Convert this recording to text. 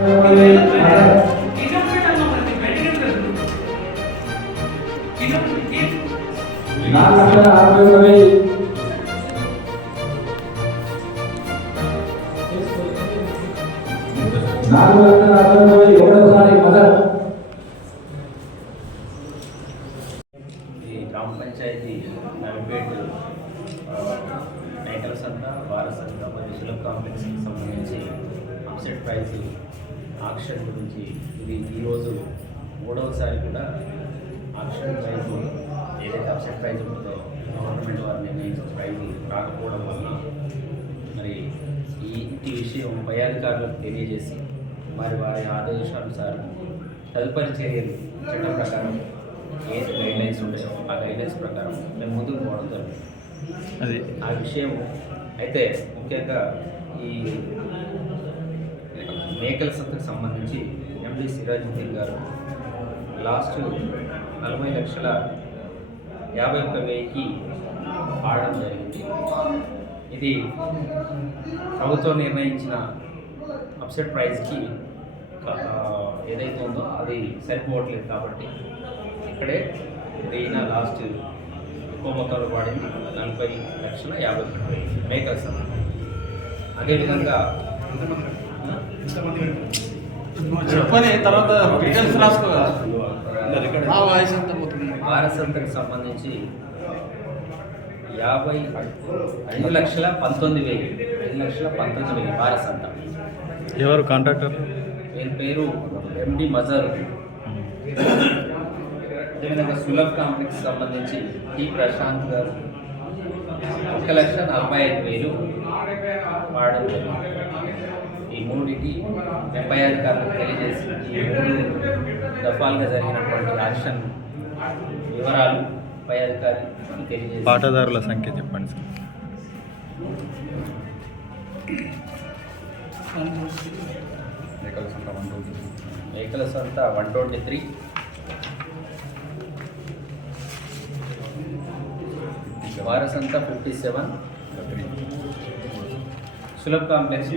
గ్రామ పంచాయతీ నడిపేట నైటల్ సంత వారసంత మరియు సులభ్ కాంప్లెక్స్కి సంబంధించి అప్సెట్ ప్రైజ్ ఆక్షన్ గురించి ఇది ఈరోజు మూడవసారి కూడా ఆక్షన్ ప్రైజ్ ఏదైతే అప్సెట్ ప్రైజ్ ఉంటుందో గవర్నమెంట్ వారు నిర్ణయించిన ప్రైజ్ రాకపోవడం వల్ల మరి ఈ విషయం పై అధికారులకు తెలియజేసి వారి ఆదేశానుసారం తదుపరి చర్యలు చట్టం ప్రకారం ఏ గైడ్లైన్స్ ఉంటాయో ఆ గైడ్లైన్స్ ప్రకారం మేము ముందుకు పోవడం జరుగుతుంది. అది ఆ విషయం అయితే ముఖ్యంగా ఈ మేకల సంతకు సంబంధించి ఎండి సిరాజుద్దీన్ గారు లాస్ట్ 40,51,000కి ఆడడం జరిగింది. ఇది ప్రభుత్వం నిర్ణయించిన అప్సెట్ ప్రైజ్కి ఏదైతే ఉందో అది సరిపోవట్లేదు కాబట్టి ఇక్కడే ఈయన లాస్ట్ ఎక్కువ మొత్తంలో వాడింది 40,50,000 మేకల సంత. అదేవిధంగా చెప్పని తర్వాత డీటెయిల్స్ రాసుకోగా వారసంతకు సంబంధించి 5,19,000 వారసంత. ఎవరు కాంట్రాక్టర్? వీరి పేరు ఎండి మజర్. అదేవిధంగా సులభ్ కాంప్లెక్స్ సంబంధించి టి ప్రశాంత్ గారు 1,45,000 వాడడం జరిగింది. ఈ మూడింటి పై అధికారులకు తెలియజేసి ఈ 3 దఫాలుగా జరిగినటువంటి యాక్షన్ వివరాలు పై అధికారికి తెలియజేసి పాటదారుల సంఖ్య చెప్పండి సార్. మేకల సంత 123, వారసంత 57, సులభ్ కాంప్లెక్స్